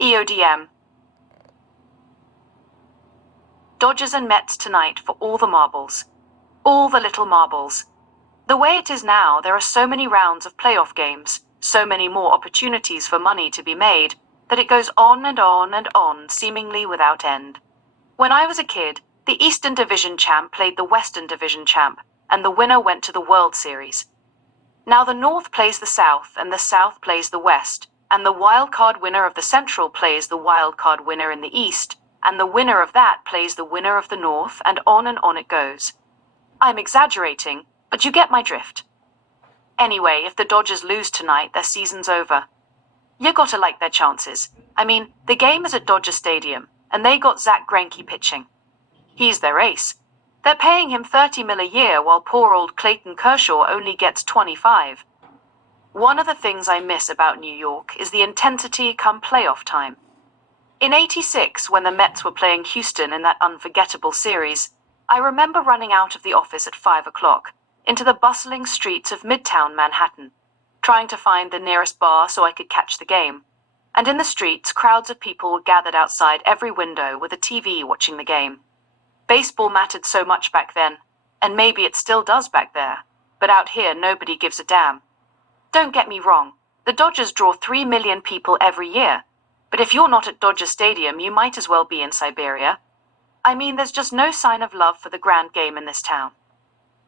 EODM. Dodgers and Mets tonight for all the marbles. All the little marbles. The way it is now, there are so many rounds of playoff games, so many more opportunities for money to be made, that it goes on and on and on, seemingly without end. When I was a kid, the Eastern Division champ played the Western Division champ, and the winner went to the World Series. Now the North plays the South, and the South plays the West, and the wild card winner of the Central plays the wild card winner in the East, and the winner of that plays the winner of the North, and on it goes. I'm exaggerating, but you get my drift. Anyway, if the Dodgers lose tonight, their season's over. You gotta like their chances. I mean, the game is at Dodger Stadium, and they got Zack Greinke pitching. He's their ace. They're paying him $30 million a year, while poor old Clayton Kershaw only gets 25. One of the things I miss about New York is the intensity come playoff time. In '86, when the Mets were playing Houston in that unforgettable series, I remember running out of the office at 5 o'clock, into the bustling streets of Midtown Manhattan, trying to find the nearest bar so I could catch the game. And in the streets, crowds of people were gathered outside every window with a TV watching the game. Baseball mattered so much back then, and maybe it still does back there, but out here nobody gives a damn. Don't get me wrong, the Dodgers draw 3 million people every year, but if you're not at Dodger Stadium, you might as well be in Siberia. I mean, there's just no sign of love for the grand game in this town.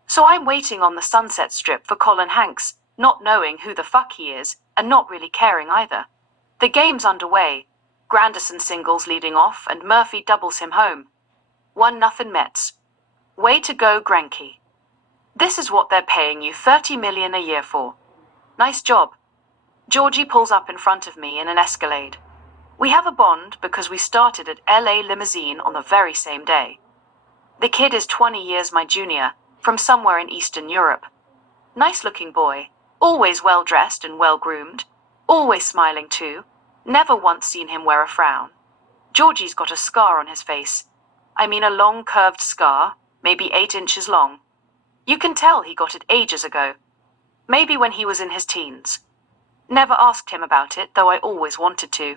So I'm waiting on the Sunset Strip for Colin Hanks, not knowing who the fuck he is, and not really caring either. The game's underway. Granderson singles leading off, and Murphy doubles him home. 1-0 Mets. Way to go, Greinke. This is what they're paying you $30 million a year for. Nice job. Georgie pulls up in front of me in an Escalade. We have a bond because we started at LA Limousine on the very same day. The kid is 20 years my junior, from somewhere in Eastern Europe. Nice-looking boy, always well-dressed and well-groomed, always smiling too, never once seen him wear a frown. Georgie's got a scar on his face. I mean a long curved scar, maybe 8 inches long. You can tell he got it ages ago. Maybe when he was in his teens. Never asked him about it, though I always wanted to.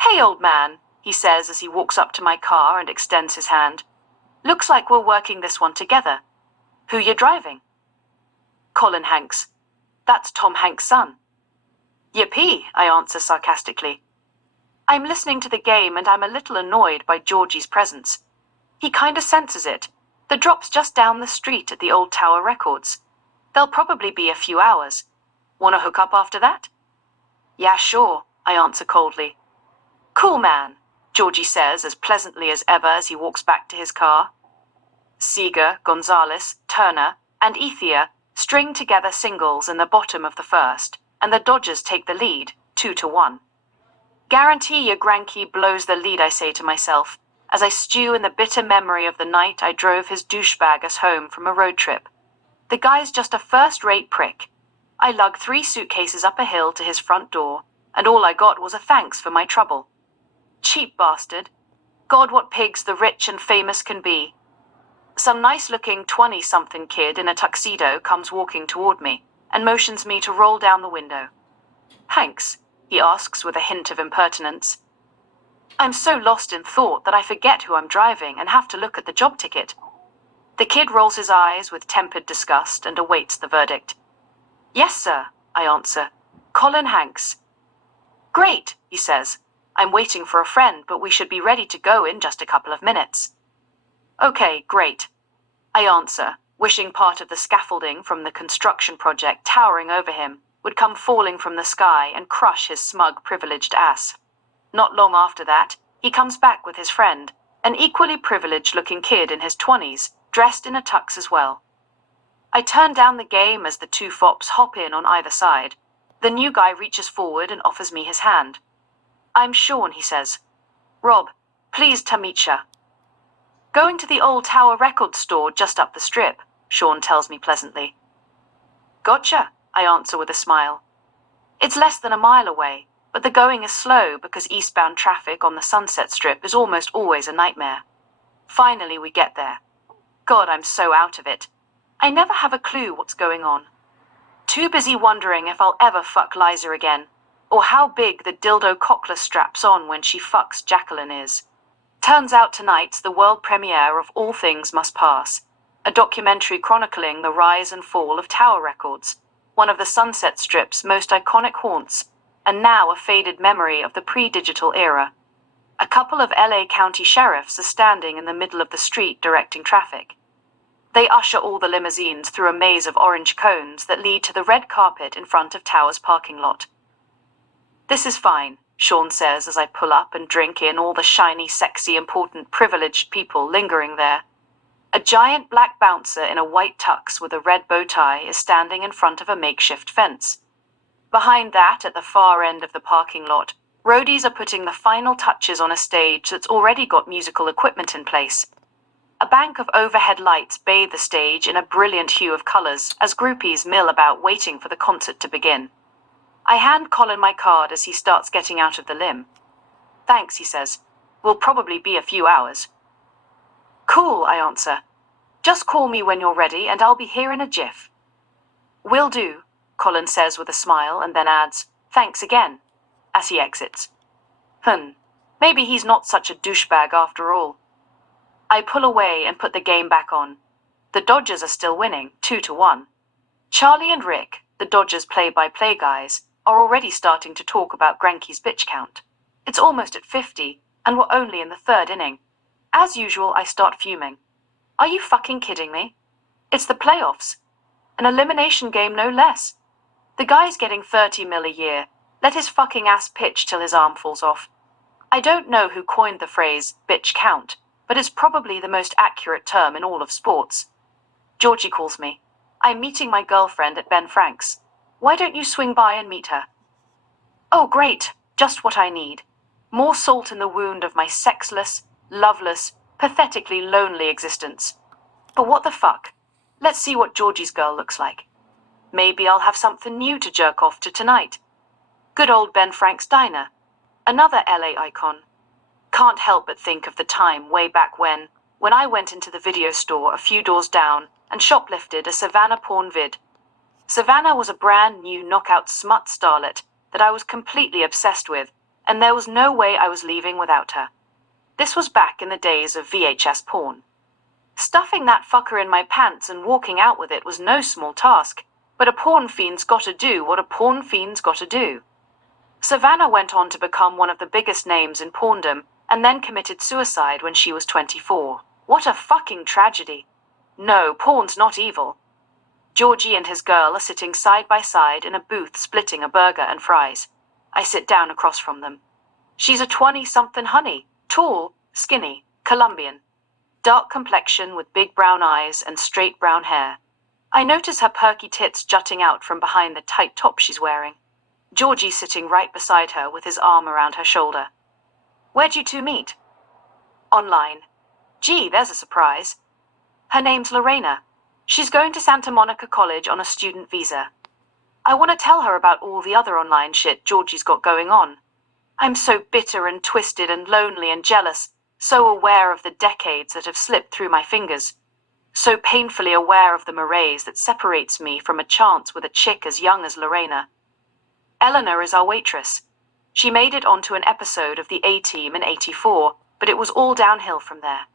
Hey, old man, he says as he walks up to my car and extends his hand. Looks like we're working this one together. Who you driving? Colin Hanks. That's Tom Hanks' son. Yippee, I answer sarcastically. I'm listening to the game and I'm a little annoyed by Georgie's presence. He kinda senses it. The drop's just down the street at the Old Tower Records. They'll probably be a few hours. Wanna hook up after that? Yeah, sure, I answer coldly. Cool, man, Georgie says as pleasantly as ever as he walks back to his car. Seager, Gonzalez, Turner, and Ethier string together singles in the bottom of the first, and the Dodgers take the lead, 2-1. Guarantee your Greinke blows the lead, I say to myself, as I stew in the bitter memory of the night I drove his douchebag us home from a road trip. The guy's just a first-rate prick. I lug 3 suitcases up a hill to his front door, and all I got was a thanks for my trouble. Cheap bastard. God, what pigs the rich and famous can be. Some nice-looking 20-something kid in a tuxedo comes walking toward me and motions me to roll down the window. Hanks, he asks with a hint of impertinence. I'm so lost in thought that I forget who I'm driving and have to look at the job ticket. The kid rolls his eyes with tempered disgust and awaits the verdict. Yes, sir, I answer. Colin Hanks. Great, he says. I'm waiting for a friend, but we should be ready to go in just a couple of minutes. Okay, great, I answer, wishing part of the scaffolding from the construction project towering over him would come falling from the sky and crush his smug, privileged ass. Not long after that, he comes back with his friend, an equally privileged-looking kid in his 20s, dressed in a tux as well. I turn down the game as the 2 fops hop in on either side. The new guy reaches forward and offers me his hand. I'm Sean, he says. Rob, pleased to meet ya. Going to the Old Tower Records store just up the strip, Sean tells me pleasantly. Gotcha, I answer with a smile. It's less than a mile away, but the going is slow because eastbound traffic on the Sunset Strip is almost always a nightmare. Finally, we get there. God, I'm so out of it. I never have a clue what's going on. Too busy wondering if I'll ever fuck Liza again, or how big the dildo cockler straps on when she fucks Jacqueline is. Turns out tonight's the world premiere of All Things Must Pass, a documentary chronicling the rise and fall of Tower Records, one of the Sunset Strip's most iconic haunts, and now a faded memory of the pre-digital era. A couple of LA County sheriffs are standing in the middle of the street directing traffic. They usher all the limousines through a maze of orange cones that lead to the red carpet in front of Tower's parking lot. "This is fine," Sean says as I pull up and drink in all the shiny, sexy, important, privileged people lingering there. A giant black bouncer in a white tux with a red bow tie is standing in front of a makeshift fence. Behind that, at the far end of the parking lot, roadies are putting the final touches on a stage that's already got musical equipment in place. A bank of overhead lights bathe the stage in a brilliant hue of colors as groupies mill about waiting for the concert to begin. I hand Colin my card as he starts getting out of the lim. "Thanks," he says. "We'll probably be a few hours." "Cool," I answer. "Just call me when you're ready and I'll be here in a jiff." "Will do," Colin says with a smile and then adds, "Thanks again," as he exits. Maybe he's not such a douchebag after all. I pull away and put the game back on. The Dodgers are still winning, 2-1. Charlie and Rick, the Dodgers play-by-play guys, are already starting to talk about Greinke's pitch count. It's almost at 50, and we're only in the third inning. As usual, I start fuming. Are you fucking kidding me? It's the playoffs. An elimination game, no less. The guy's getting $30 million a year. Let his fucking ass pitch till his arm falls off. I don't know who coined the phrase, bitch count, but it's probably the most accurate term in all of sports. Georgie calls me. I'm meeting my girlfriend at Ben Frank's. Why don't you swing by and meet her? Oh, great. Just what I need. More salt in the wound of my sexless, loveless, pathetically lonely existence. But what the fuck? Let's see what Georgie's girl looks like. Maybe I'll have something new to jerk off to tonight. Good old Ben Frank's Diner. Another LA icon. Can't help but think of the time way back when I went into the video store a few doors down and shoplifted a Savannah porn vid. Savannah was a brand new knockout smut starlet that I was completely obsessed with, and there was no way I was leaving without her. This was back in the days of VHS porn. Stuffing that fucker in my pants and walking out with it was no small task, but a porn fiend's gotta do what a porn fiend's gotta do. Savannah went on to become one of the biggest names in porndom, and then committed suicide when she was 24. What a fucking tragedy. No, porn's not evil. Georgie and his girl are sitting side by side in a booth splitting a burger and fries. I sit down across from them. She's a 20-something honey, tall, skinny, Colombian. Dark complexion with big brown eyes and straight brown hair. I notice her perky tits jutting out from behind the tight top she's wearing. Georgie's sitting right beside her with his arm around her shoulder. Where'd you two meet? Online. Gee, there's a surprise. Her name's Lorena. She's going to Santa Monica College on a student visa. I want to tell her about all the other online shit Georgie's got going on. I'm so bitter and twisted and lonely and jealous, so aware of the decades that have slipped through my fingers, so painfully aware of the morass that separates me from a chance with a chick as young as Lorena. Eleanor is our waitress. She made it onto an episode of the A-Team in '84, but it was all downhill from there.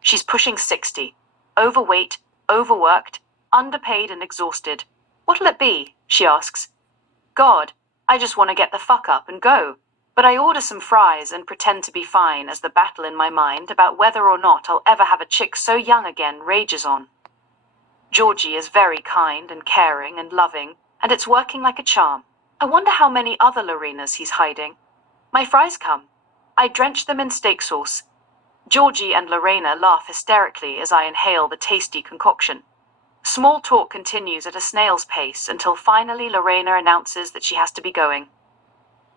She's pushing 60, overweight, overworked, underpaid and exhausted. What'll it be? She asks. God, I just want to get the fuck up and go. But I order some fries and pretend to be fine as the battle in my mind about whether or not I'll ever have a chick so young again rages on. Georgie is very kind and caring and loving, and it's working like a charm. I wonder how many other Lorenas he's hiding. My fries come. I drench them in steak sauce. Georgie and Lorena laugh hysterically as I inhale the tasty concoction. Small talk continues at a snail's pace until finally Lorena announces that she has to be going.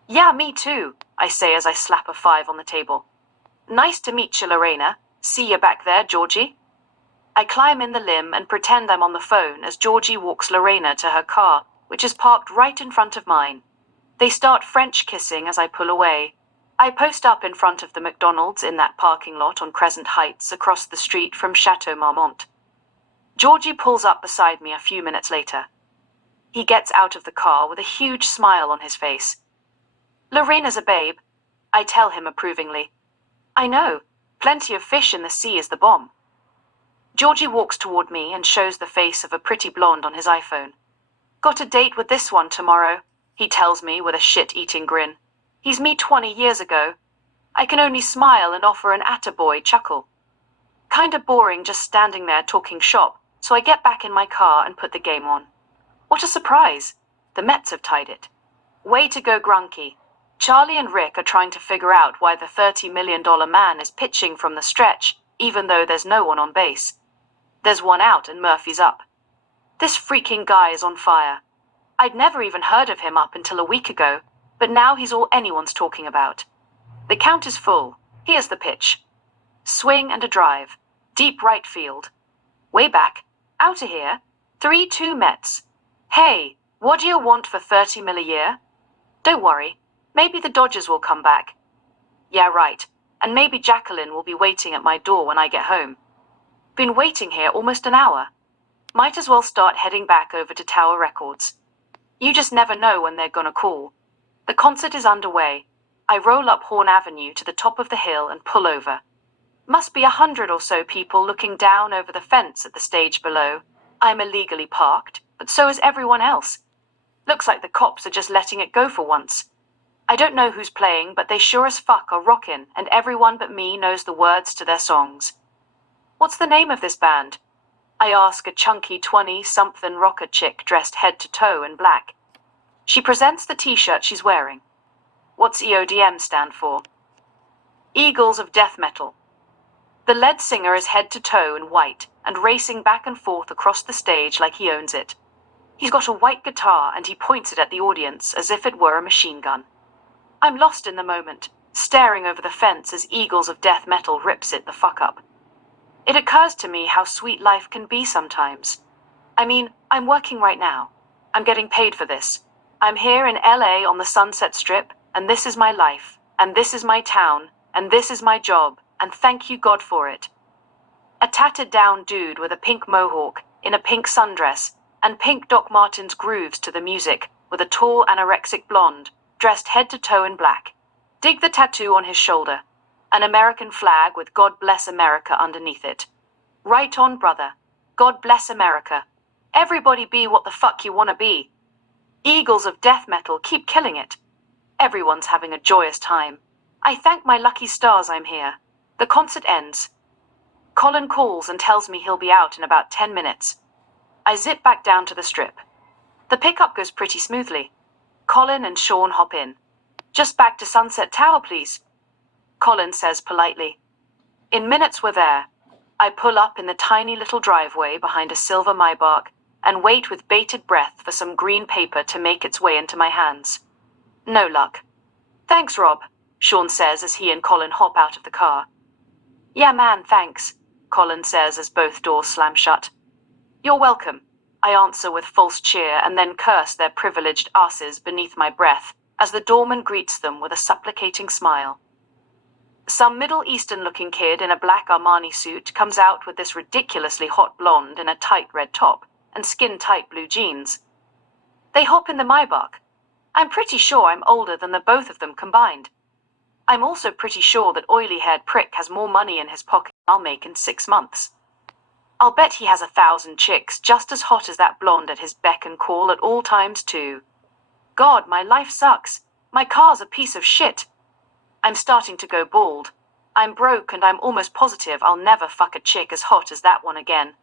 Yeah, me too, I say as I slap a 5 on the table. Nice to meet you, Lorena. See you back there, Georgie. I climb in the lim and pretend I'm on the phone as Georgie walks Lorena to her car, which is parked right in front of mine. They start French kissing as I pull away. I post up in front of the McDonald's in that parking lot on Crescent Heights across the street from Chateau Marmont. Georgie pulls up beside me a few minutes later. He gets out of the car with a huge smile on his face. Lorena's a babe, I tell him approvingly. I know, plenty of fish in the sea is the bomb. Georgie walks toward me and shows the face of a pretty blonde on his iPhone. Got a date with this one tomorrow, he tells me with a shit-eating grin. He's me 20 years ago. I can only smile and offer an attaboy chuckle. Kinda boring just standing there talking shop, so I get back in my car and put the game on. What a surprise! The Mets have tied it. Way to go, Grunky. Charlie and Rick are trying to figure out why the $30 million man is pitching from the stretch, even though there's no one on base. There's one out and Murphy's up. This freaking guy is on fire. I'd never even heard of him up until a week ago, but now he's all anyone's talking about. The count is full. Here's the pitch. Swing and a drive. Deep right field. Way back. Outta here. 3-2 Mets. Hey, what do you want for $30 million a year? Don't worry. Maybe the Dodgers will come back. Yeah, right. And maybe Jacqueline will be waiting at my door when I get home. Been waiting here almost an hour. Might as well start heading back over to Tower Records. You just never know when they're gonna call. The concert is underway. I roll up Horn Avenue to the top of the hill and pull over. Must be 100 or so people looking down over the fence at the stage below. I'm illegally parked, but so is everyone else. Looks like the cops are just letting it go for once. I don't know who's playing, but they sure as fuck are rockin', and everyone but me knows the words to their songs. What's the name of this band? I ask a chunky 20-something rocker chick dressed head to toe in black. She presents the t-shirt she's wearing. What's EODM stand for? Eagles of Death Metal. The lead singer is head to toe in white and racing back and forth across the stage like he owns it. He's got a white guitar and he points it at the audience as if it were a machine gun. I'm lost in the moment, staring over the fence as Eagles of Death Metal rips it the fuck up. It occurs to me how sweet life can be sometimes. I mean, I'm working right now. I'm getting paid for this. I'm here in LA on the Sunset Strip, and this is my life, and this is my town, and this is my job, and thank you God for it. A tattered down dude with a pink mohawk, in a pink sundress, and pink Doc Martens grooves to the music, with a tall anorexic blonde, dressed head to toe in black. Dig the tattoo on his shoulder. An American flag with God Bless America underneath it. Right on, brother. God bless America. Everybody be what the fuck you wanna be. Eagles of Death Metal keep killing it. Everyone's having a joyous time. I thank my lucky stars I'm here. The concert ends. Colin calls and tells me he'll be out in about 10 minutes. I zip back down to the strip. The pickup goes pretty smoothly. Colin and Sean hop in. Just back to Sunset Tower, please. Colin says politely. In minutes we're there. I pull up in the tiny little driveway behind a silver Maybach and wait with bated breath for some green paper to make its way into my hands. No luck. Thanks, Rob, Sean says as he and Colin hop out of the car. Yeah, man, thanks, Colin says as both doors slam shut. You're welcome, I answer with false cheer and then curse their privileged asses beneath my breath as the doorman greets them with a supplicating smile. Some Middle Eastern-looking kid in a black Armani suit comes out with this ridiculously hot blonde in a tight red top and skin-tight blue jeans. They hop in the Maybach. I'm pretty sure I'm older than the both of them combined. I'm also pretty sure that oily-haired prick has more money in his pocket than I'll make in 6 months. I'll bet he has 1,000 chicks just as hot as that blonde at his beck and call at all times too. God, my life sucks. My car's a piece of shit. I'm starting to go bald. I'm broke and I'm almost positive I'll never fuck a chick as hot as that one again.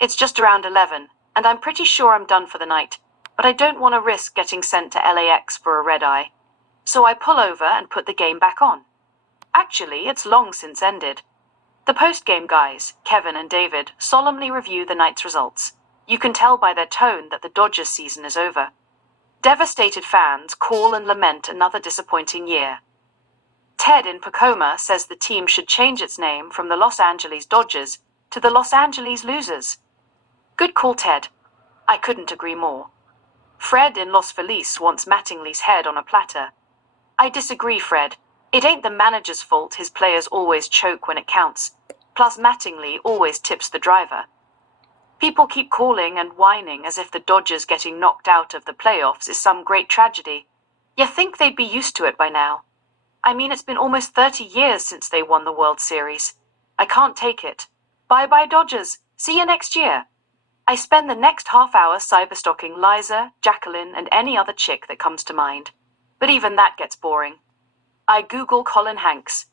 It's just around 11, and I'm pretty sure I'm done for the night, but I don't want to risk getting sent to LAX for a red eye. So I pull over and put the game back on. Actually, it's long since ended. The post-game guys, Kevin and David, solemnly review the night's results. You can tell by their tone that the Dodgers season is over. Devastated fans call and lament another disappointing year. Ted in Pacoma says the team should change its name from the Los Angeles Dodgers to the Los Angeles Losers. Good call, Ted. I couldn't agree more. Fred in Los Feliz wants Mattingly's head on a platter. I disagree, Fred. It ain't the manager's fault his players always choke when it counts. Plus Mattingly always tips the driver. People keep calling and whining as if the Dodgers getting knocked out of the playoffs is some great tragedy. You think they'd be used to it by now. I mean, it's been almost 30 years since they won the World Series. I can't take it. Bye-bye, Dodgers. See you next year. I spend the next half hour cyberstalking Liza, Jacqueline, and any other chick that comes to mind. But even that gets boring. I Google Colin Hanks.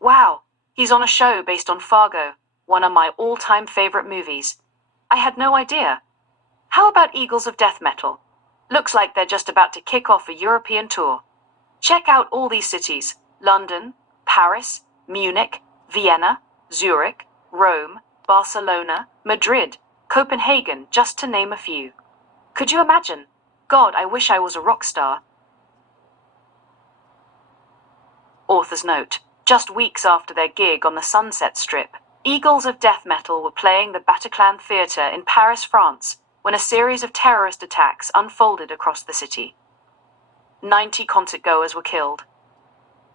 Wow, he's on a show based on Fargo, one of my all-time favorite movies. I had no idea. How about Eagles of Death Metal? Looks like they're just about to kick off a European tour. Check out all these cities: London, Paris, Munich, Vienna, Zurich, Rome, Barcelona, Madrid, Copenhagen, just to name a few. Could you imagine? God, I wish I was a rock star. Author's note. Just weeks after their gig on the Sunset Strip, Eagles of Death Metal were playing the Bataclan Theatre in Paris, France, when a series of terrorist attacks unfolded across the city. 90 concertgoers were killed.